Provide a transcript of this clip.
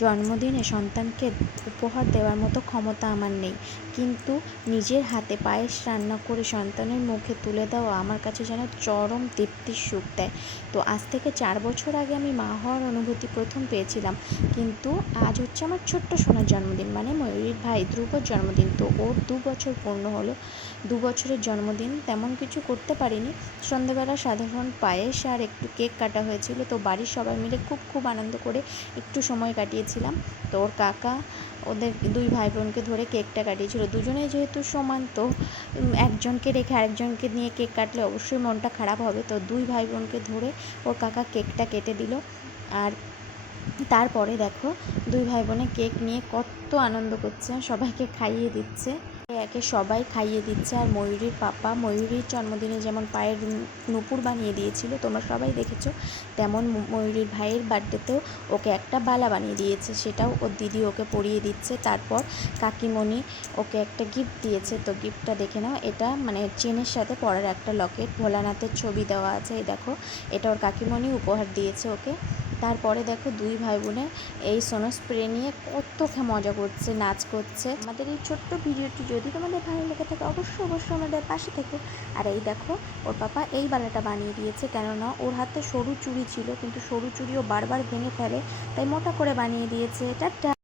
জন্মদিনে সন্তানকে উপহার দেওয়ার মতো ক্ষমতা আমার নেই। কিন্তু নিজের হাতে পায়েস রান্না করে সন্তানের মুখে তুলে দেওয়া আমার কাছে যেন চরম তৃপ্তির সুখ দেয়। তো আজ থেকে চার বছর আগে আমি মা হওয়ার অনুভূতি প্রথম পেয়েছিলাম। কিন্তু আজ হচ্ছে আমার ছোট্ট সোনার জন্মদিন মানে ময়ূরীর ভাই ধ্রুবর জন্মদিন। তো ওর দু বছর পূর্ণ হলো। দু বছরের জন্মদিন তেমন কিছু করতে পারিনি। সন্ধেবেলা সাধারণ পায়েস আর একটু কেক কাটা হয়েছিল। তো বাড়ির সবাই মিলে খুব খুব আনন্দ করে একটু সময় কাটিয়েছিলাম তো ওর কাকা, ওদের দুই ভাই বোনকে ধরে কেকটা কাটিয়েছিল। দুজনেই যেহেতু সমান, তো একজনকে রেখে আরেকজনকে নিয়ে কেক কাটলে অবশ্যই মনটা খারাপ হবে। তো দুই ভাই বোনকে ধরে ওর কাকা কেকটা কেটে দিল। আর তারপরে দেখো, দুই ভাই বোনে কেক নিয়ে কত আনন্দ করছে, সবাইকে খাইয়ে দিচ্ছে। একে সবাই খাইয়ে দিচ্ছে। আর ময়ূরীর পাপা, ময়ূরীর জন্মদিনে যেমন পায়ের নুপুর বানিয়ে দিয়েছিল, তোমরা সবাই দেখেছ, তেমন ময়ূরীর ভাইয়ের বার্থডেতেও ওকে একটা বালা বানিয়ে দিয়েছে। সেটাও ওর দিদি ওকে পরিয়ে দিচ্ছে। তারপর কাকিমণি ওকে একটা গিফট দিয়েছে। তো গিফটটা দেখে নাও, এটা মানে চেনের সাথে পরার একটা লকেট ভোলানাথের ছবি দেওয়া আছে। এই দেখো, এটা ওর কাকিমণি উপহার দিয়েছে ওকে। তারপরে দেখো দুই ভাই বোনে এই সোনো স্প্রে নিয়ে কত মজা করছে, নাচ করছে। আমাদের এই ছোট্ট ভিডিওটি যদি তোমাদের ভালো লেগে থাকে, অবশ্যই অবশ্যই আমাদের পাশে থেকে। আর এই দেখো, ওর পাপা এই বালাটা বানিয়ে দিয়েছে, কেননা ওর হাতে সরু চুড়ি ছিল, কিন্তু সরু চুড়িও বারবার ভেঙে ফেলে, তাই মোটা করে বানিয়ে দিয়েছে। টাটা!